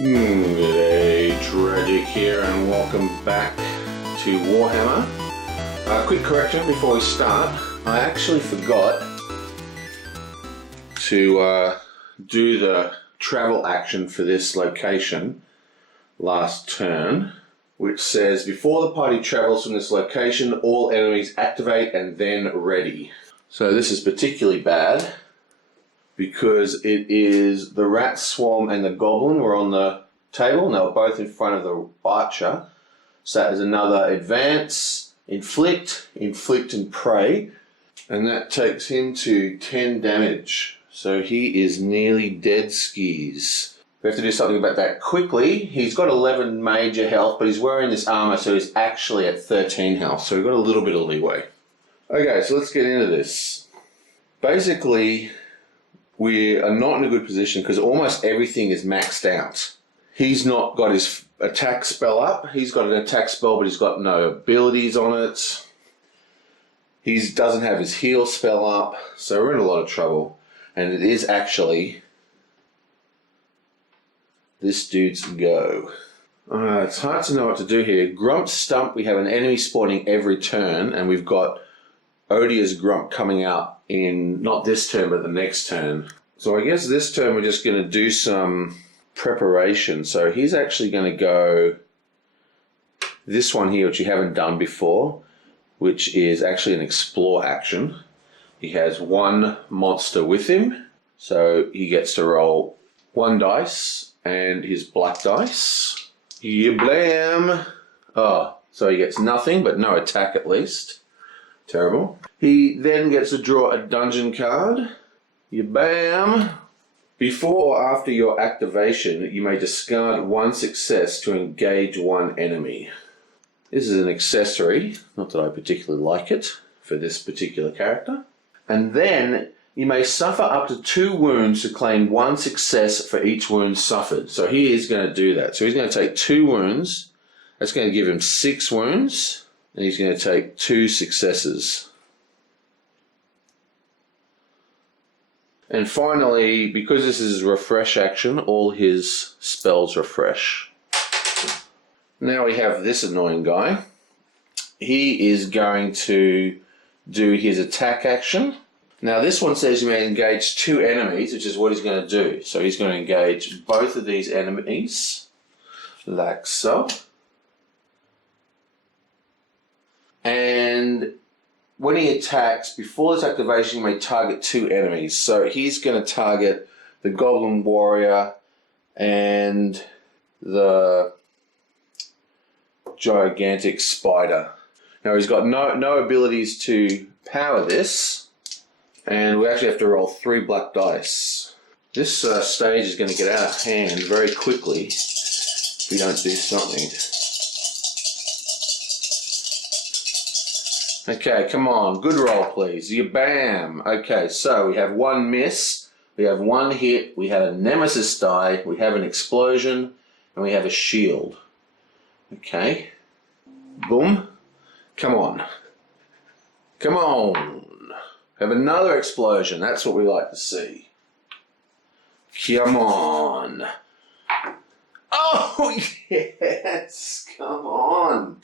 G'day, Tragic here, and welcome back to Warhammer. Quick correction before we start. I actually forgot to do the travel action for this location last turn, which says before the party travels from this location, all enemies activate and then ready. So this is particularly bad because it is the rat swarm and the goblin were on the table, and they were both in front of the archer. So that is another advance, inflict, and pray, and that takes him to 10 damage. So he is nearly dead skis. We have to do something about that quickly. He's got 11 major health, but he's wearing this armor, so he's actually at 13 health. So we've got a little bit of leeway. Okay, so let's get into this. Basically, we are not in a good position because almost everything is maxed out. He's not got his attack spell up. He's got an attack spell, but he's got no abilities on it. He doesn't have his heal spell up, so we're in a lot of trouble. And it is actually this dude's go. It's hard to know what to do here. Grump Stump, we have an enemy spawning every turn, and we've got Odious Grump coming out in not this turn but the next turn. So I guess this turn we're just going to do some preparation. So he's actually going to go this one here, which you haven't done before, which is actually an explore action. He has one monster with him, so he gets to roll one dice and his black dice. Blam! Oh, so he gets nothing but no attack at least. Terrible. He then gets to draw a dungeon card. Bam! Before or after your activation, you may discard one success to engage one enemy. This is an accessory, not that I particularly like it for this particular character. And then you may suffer up to 2 wounds to claim 1 success for each wound suffered. So he is going to do that. So he's going to take 2 wounds. That's going to give him 6 wounds. And he's going to take 2 successes. And finally, because this is refresh action, all his spells refresh. Now we have this annoying guy. He is going to do his attack action. Now this one says you may engage 2 enemies, which is what he's going to do. So he's going to engage both of these enemies, like so. And when he attacks, before this activation, you may target 2 enemies. So he's going to target the Goblin Warrior and the Gigantic Spider. Now he's got no abilities to power this, and we actually have to roll 3 black dice. This stage is going to get out of hand very quickly if we don't do something. Okay, come on, good roll please. Bam! Okay, so we have 1 miss, we have 1 hit, we have a nemesis die, we have an explosion, and we have a shield. Okay. Boom. Come on. Come on. Have another explosion, that's what we like to see. Come on. Oh, yes! Come on.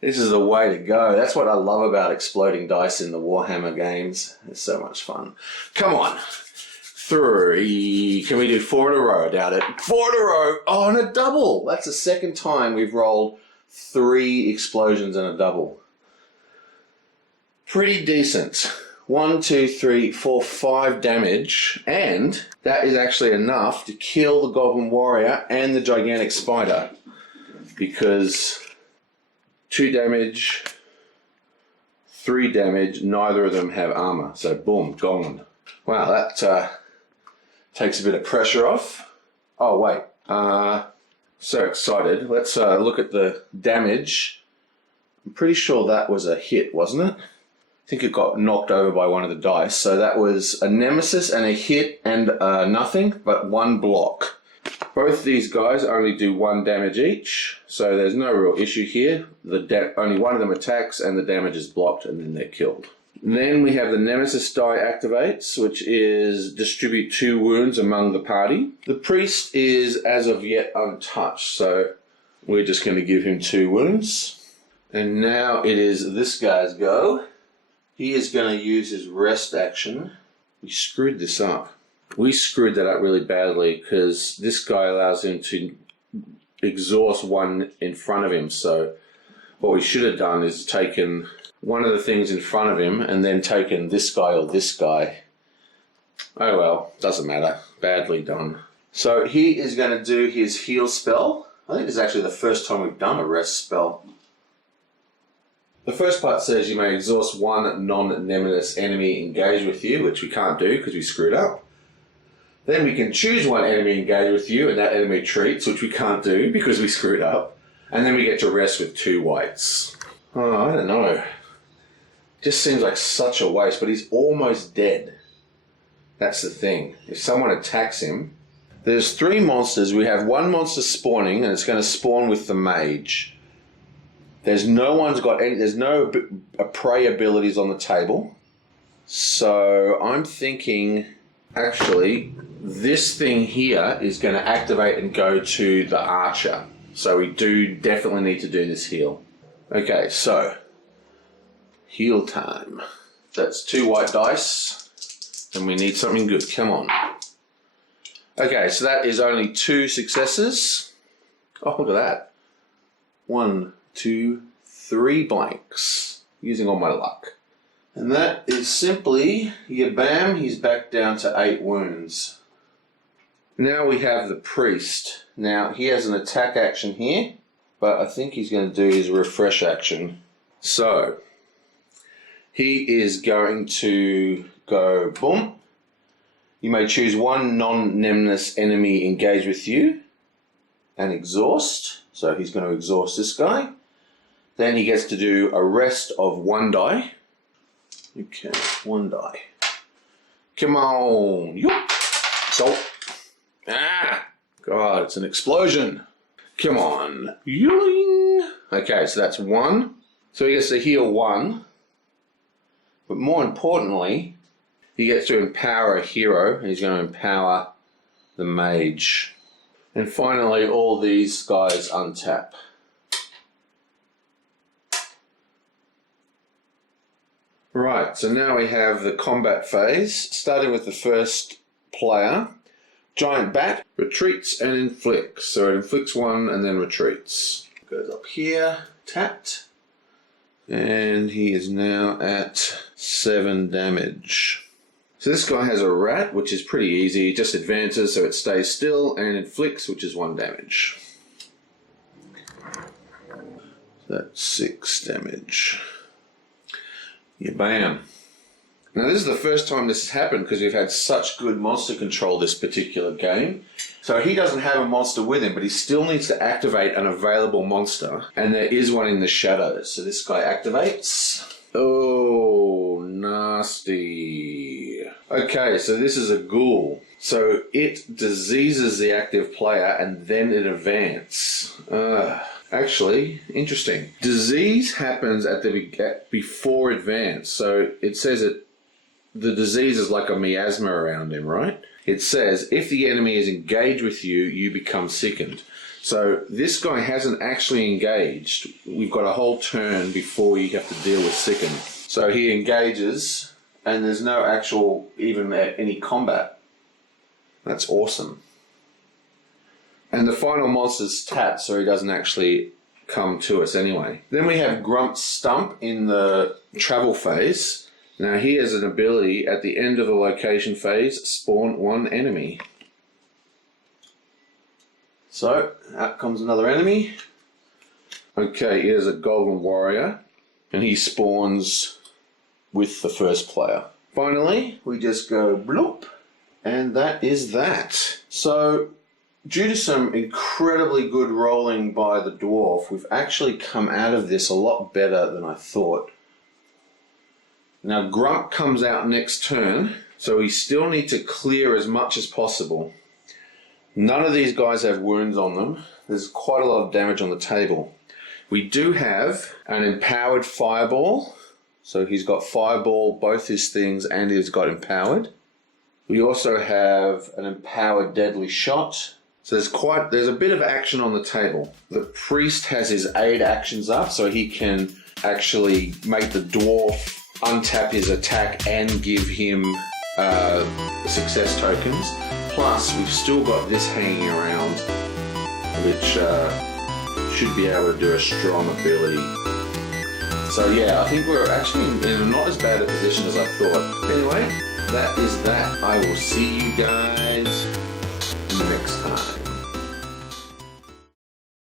This is the way to go. That's what I love about exploding dice in the Warhammer games. It's so much fun. Come on. 3. Can we do 4 in a row? I doubt it. 4 in a row. Oh, and a double. That's the second time we've rolled 3 explosions and a double. Pretty decent. 1, 2, 3, 4, 5 damage. And that is actually enough to kill the Goblin Warrior and the Gigantic Spider. Because 2 damage, 3 damage, neither of them have armor. So boom, gone. Wow, that takes a bit of pressure off. Oh wait, so excited. Let's look at the damage. I'm pretty sure that was a hit, wasn't it? I think it got knocked over by one of the dice. So that was a nemesis and a hit and nothing, but 1 block. Both these guys only do 1 damage each, so there's no real issue here. Only one of them attacks and the damage is blocked and then they're killed. Then we have the Nemesis die activates, which is distribute 2 wounds among the party. The priest is as of yet untouched, so we're just going to give him 2 wounds. And now it is this guy's go. He is going to use his rest action. We screwed this up. We screwed that up really badly because this guy allows him to exhaust 1 in front of him. So what we should have done is taken one of the things in front of him and then taken this guy or this guy. Oh well, doesn't matter. Badly done. So he is going to do his heal spell. I think this is actually the first time we've done a rest spell. The first part says you may exhaust 1 non-nemesis enemy engaged with you, which we can't do because we screwed up. Then we can choose 1 enemy engaged with you and that enemy retreats, which we can't do because we screwed up. And then we get to rest with 2 whites. Oh, I don't know. Just seems like such a waste, but he's almost dead. That's the thing. If someone attacks him, there's 3 monsters. We have 1 monster spawning and it's going to spawn with the mage. There's no prey abilities on the table. So I'm thinking, actually, this thing here is going to activate and go to the archer. So we do definitely need to do this heal. Okay, so heal time. That's 2 white dice. And we need something good. Come on. Okay, so that is only 2 successes. Oh, look at that. 1, 2, 3 blanks. Using all my luck. And that is simply, bam, he's back down to 8 wounds. Now we have the priest. Now he has an attack action here, but I think he's going to do his refresh action. So he is going to go boom. You may choose 1 non-nemesis enemy engaged with you and exhaust. So he's going to exhaust this guy. Then he gets to do a rest of 1 die. Okay, 1 die. Come on. Yup. So, God, it's an explosion. Come on. Yoing. Okay, so that's 1. So he gets to heal 1. But more importantly, he gets to empower a hero. And he's going to empower the mage. And finally, all these guys untap. Right, so now we have the combat phase, starting with the first player. Giant Bat retreats and inflicts. So it inflicts 1 and then retreats. Goes up here, tapped. And he is now at 7 damage. So this guy has a rat, which is pretty easy. It just advances so it stays still and inflicts, which is 1 damage. That's 6 damage. Yeah, bam. Now this is the first time this has happened because we've had such good monster control this particular game. So he doesn't have a monster with him, but he still needs to activate an available monster. And there is one in the shadows. So this guy activates. Oh, nasty. Okay, so this is a ghoul. So it diseases the active player and then it advances. Actually, interesting. Disease happens at before advance. So it says that the disease is like a miasma around him, right? It says if the enemy is engaged with you, you become sickened. So this guy hasn't actually engaged. We've got a whole turn before you have to deal with sicken. So he engages and there's no actual even any combat. That's awesome. And the final monster's tapped, so he doesn't actually come to us anyway. Then we have Grump Stump in the travel phase. Now he has an ability at the end of the location phase, spawn 1 enemy. So, out comes another enemy. Okay, here's a Golden Warrior, and he spawns with the first player. Finally, we just go bloop, and that is that. So, due to some incredibly good rolling by the dwarf, we've actually come out of this a lot better than I thought. Now Grump comes out next turn, so we still need to clear as much as possible. None of these guys have wounds on them. There's quite a lot of damage on the table. We do have an empowered fireball, So he's got Fireball, both his things, and he's got Empowered. We also have an Empowered Deadly Shot. So there's a bit of action on the table. The Priest has his aid actions up, so he can actually make the Dwarf untap his attack and give him success tokens. Plus, we've still got this hanging around, which should be able to do a strong ability. So yeah, I think we're actually in not as bad a position as I thought. Anyway, that is that. I will see you guys next time.